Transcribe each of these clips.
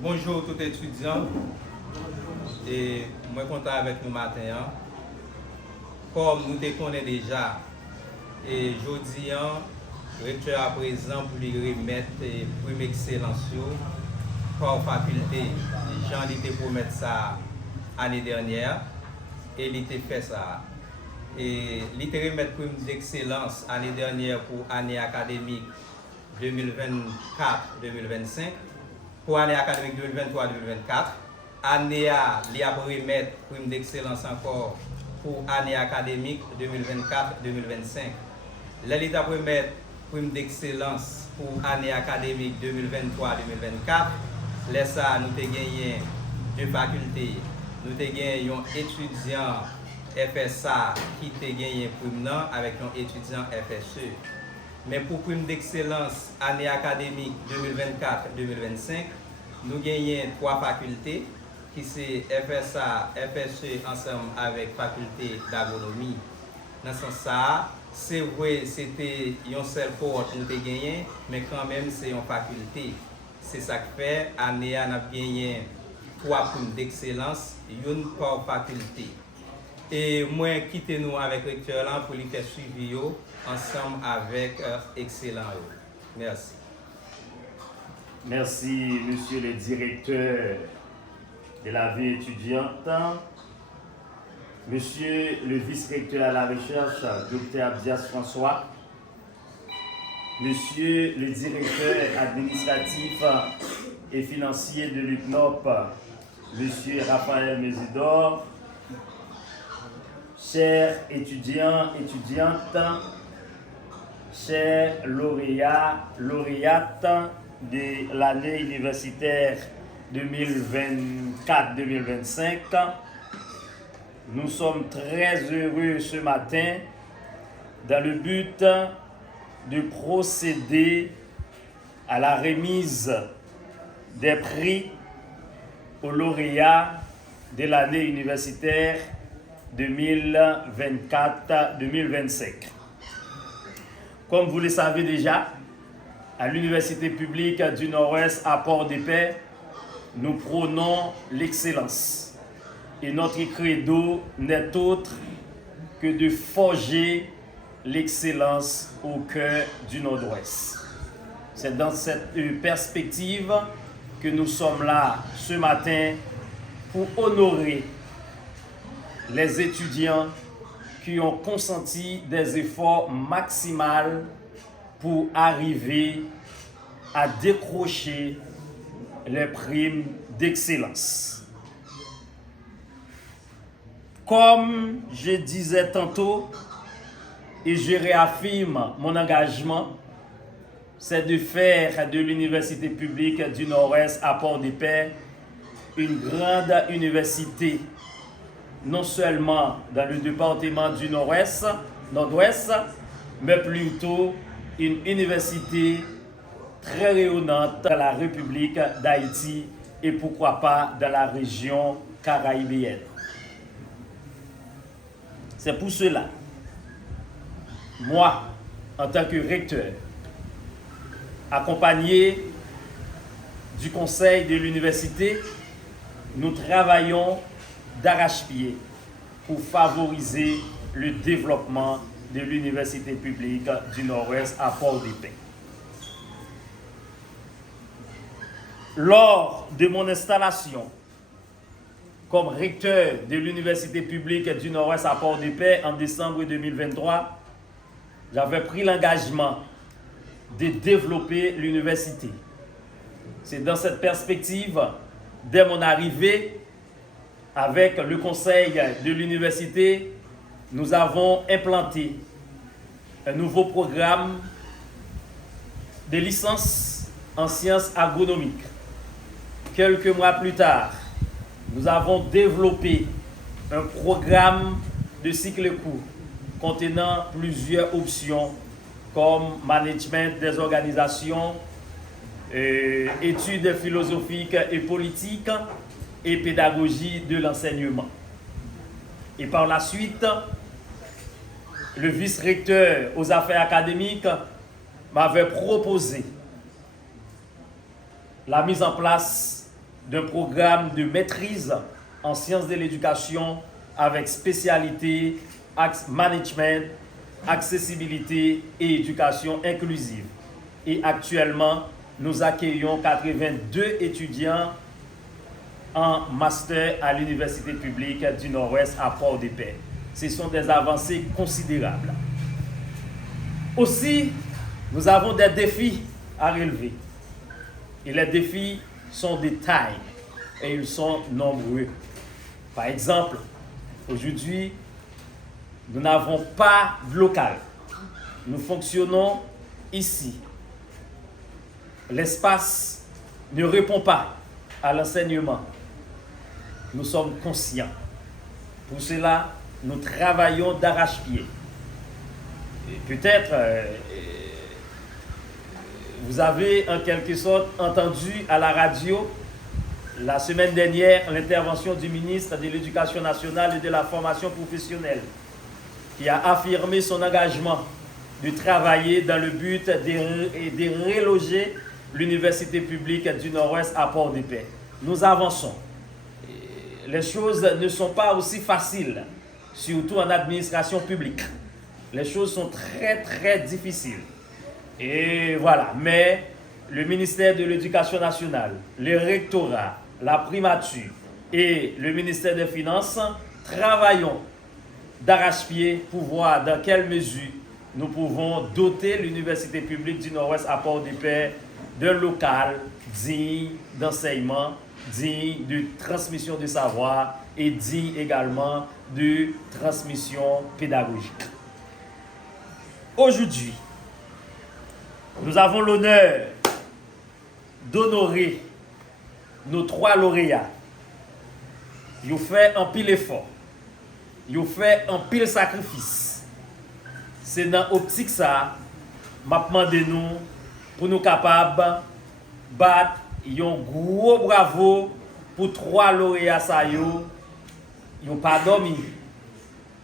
Bonjour tout étudiant. Et moi content avec nous matin. Comme nous te connaissons déjà, et jeudi, le recteur à présent pour lui remettre prime excellence par faculté. Jean était pour mettre ça l'année dernière et il était fait ça. Et il était remettre prime d'excellence l'année dernière pour année académique 2024-2025. Pour l'année académique 2023-2024. Année à, il a remettre prime d'excellence encore pour l'année académique 2024-2025. L'État remettre prime d'excellence pour l'année académique 2023-2024. Laisse ça, nous avons gagné deux facultés. Nous avons gagné un étudiant FSA qui a gagné prime avec un étudiant FSE. Mais pour prime d'excellence année académique 2024-2025, nous gagnons trois facultés qui sont FSA, FSE ensemble avec faculté d'agronomie. Dans ce sens, c'est vrai, c'était une seule porte que nous avons gagné, mais quand même c'est une faculté. C'est ça qui fait année à nous gagné trois primes d'excellence, une par faculté. Et moi, quittez nous avec le recteur pour lui faire suivi ensemble avec excellent. Merci. Merci, monsieur le directeur de la vie étudiante, monsieur le vice-recteur à la recherche, Dr Abdias François, monsieur le directeur administratif et financier de l'UCNOP, monsieur Raphaël Mésidor, chers étudiants, étudiantes, chers lauréats, lauréates de l'année universitaire 2024-2025, nous sommes très heureux ce matin dans le but de procéder à la remise des prix aux lauréats de l'année universitaire 2024-2025. Comme vous le savez déjà, à l'Université publique du Nord-Ouest à Port-de-Paix, nous prônons l'excellence. Et notre credo n'est autre que de forger l'excellence au cœur du Nord-Ouest. C'est dans cette perspective que nous sommes là ce matin pour honorer les étudiants qui ont consenti des efforts maximaux pour arriver à décrocher les primes d'excellence. Comme je disais tantôt, et je réaffirme mon engagement, c'est de faire de l'Université publique du Nord-Ouest à Port-de-Paix une grande université, non seulement dans le département du Nord-Ouest, mais plutôt une université très rayonnante dans la République d'Haïti et pourquoi pas dans la région caraïbienne. C'est pour cela, moi, en tant que recteur, accompagné du conseil de l'université, nous travaillons d'arrache-pied pour favoriser le développement de l'Université publique du Nord-Ouest à Port-de-Paix. Lors de mon installation comme recteur de l'Université publique du Nord-Ouest à Port-de-Paix en décembre 2023, j'avais pris l'engagement de développer l'université. C'est dans cette perspective, dès mon arrivée, avec le conseil de l'université, nous avons implanté un nouveau programme de licence en sciences agronomiques. Quelques mois plus tard, nous avons développé un programme de cycle court contenant plusieurs options comme management des organisations, études philosophiques et politiques et pédagogie de l'enseignement. Et par la suite, le vice-recteur aux affaires académiques m'avait proposé la mise en place d'un programme de maîtrise en sciences de l'éducation avec spécialité, management, accessibilité et éducation inclusive. Et actuellement, nous accueillons 82 étudiants en master à l'Université publique du Nord-Ouest à Port-de-Paix. Ce sont des avancées considérables. Aussi, nous avons des défis à relever. Et les défis sont de taille et ils sont nombreux. Par exemple, aujourd'hui, nous n'avons pas de local. Nous fonctionnons ici. L'espace ne répond pas à l'enseignement. Nous sommes conscients. Pour cela, nous travaillons d'arrache-pied. Peut-être, vous avez en quelque sorte entendu à la radio la semaine dernière l'intervention du ministre de l'Éducation nationale et de la formation professionnelle qui a affirmé son engagement de travailler dans le but de reloger l'Université publique du Nord-Ouest à Port-de-Paix. Nous avançons. Les choses ne sont pas aussi faciles, surtout en administration publique. Les choses sont très, très difficiles. Et voilà, mais le ministère de l'Éducation nationale, le rectorat, la primature et le ministère des Finances travaillons d'arrache-pied pour voir dans quelle mesure nous pouvons doter l'Université publique du Nord-Ouest à Port-de-Paix d'un local digne d'enseignement, digne de transmission de savoir et digne également de transmission pédagogique. Aujourd'hui, nous avons l'honneur d'honorer nos 3 lauréats. Ils ont fait un pile effort. Ils ont fait un pile sacrifice. C'est dans l'optique ça, m'a demandé nous, pour nous capables de battre un gros bravo pour 3 lauréats ça yo. Ils n'ont pas dormi.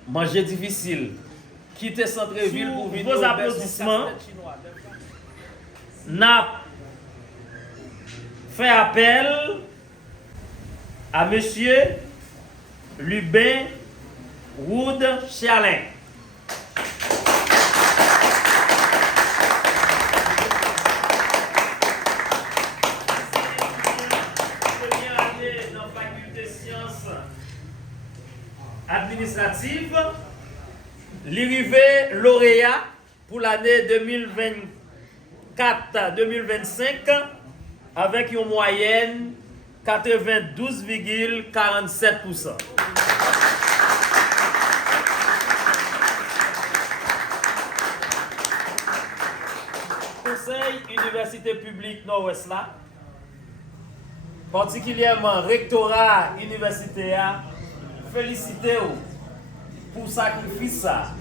Manger difficile. Quitter centre-ville pour venir. Vos applaudissements. N'a fait appel à monsieur Lubin Wood Chalin. Première année dans la faculté de sciences administratives. L'arrivée lauréat pour l'année 2024-2025 avec une moyenne 92,47%. Conseil Université publique Nord-Ouest là, particulièrement rectorat universitaire, félicitez pour sacrifice ça,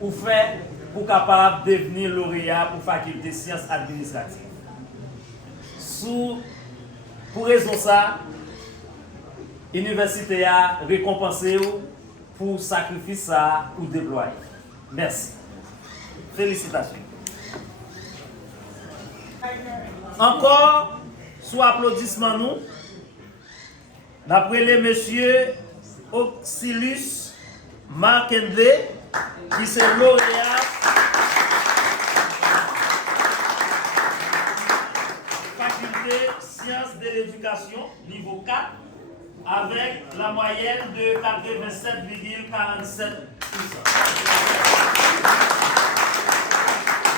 ou fait pour capable devenir lauréat pour faculté de sciences administratives. Pour raison ça, l'université a récompensé pour sacrifice ça ou déployer. Merci. Félicitations. Encore, sous applaudissement nous, d'après les messieurs Oxylus Markende, qui sont lauréats faculté sciences de l'éducation, niveau 4, avec la moyenne de 87,47%.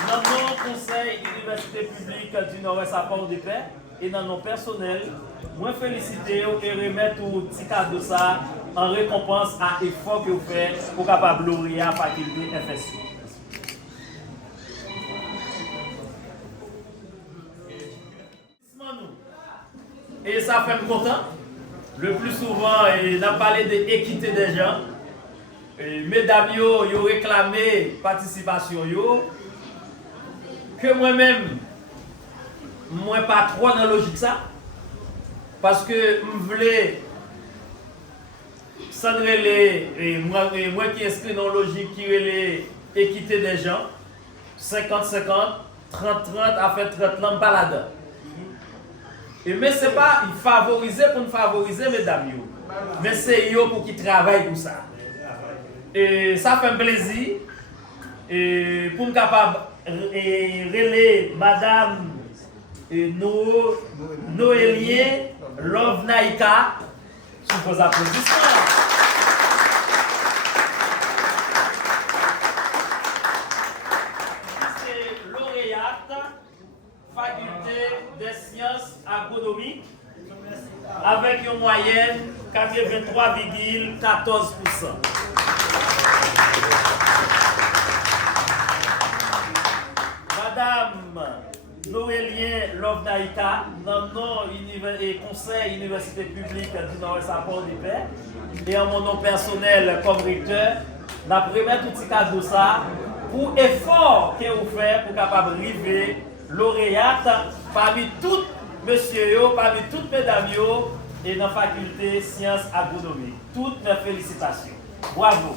Dans mon conseil Université publique du Nord-Ouest à Port-de-Paix et dans nos personnels, moi féliciter et remettre tout petit cadeau de ça en récompense à l'effort que vous faites pour capable lauréat à faculté FSU. Et ça fait me content. Le plus souvent, on a parlé de l'équité des gens. Mesdames, ils ont réclamé participation. Que moi-même, moi pas trop dans la logique ça. Parce que je voulais, sans moi qui inscrit dans la logique qui est l'équité des gens, 50-50, 30-30, à faire 30 ans balade. Et mais c'est pas favoriser pour nous favoriser, mesdames, yo. Mais c'est eux pour qui travaillent pour ça. Et ça fait un plaisir. Et pour nous capable relayer madame Noélien Love Naïka sous vos applaudissements. C'est lauréate faculté des sciences agronomiques avec une moyenne 83,14%. Madame Noélien Love Naïka, dans le conseil université publique du Nord-Ouest à Port-de-Paix, et en mon nom personnel comme recteur, la première petit cadeau ça pour effort que vous faites pour capable arriver lauréate parmi toutes monsieur parmi toutes mesdames et dans la faculté sciences agronomiques. Toutes mes félicitations. Bravo.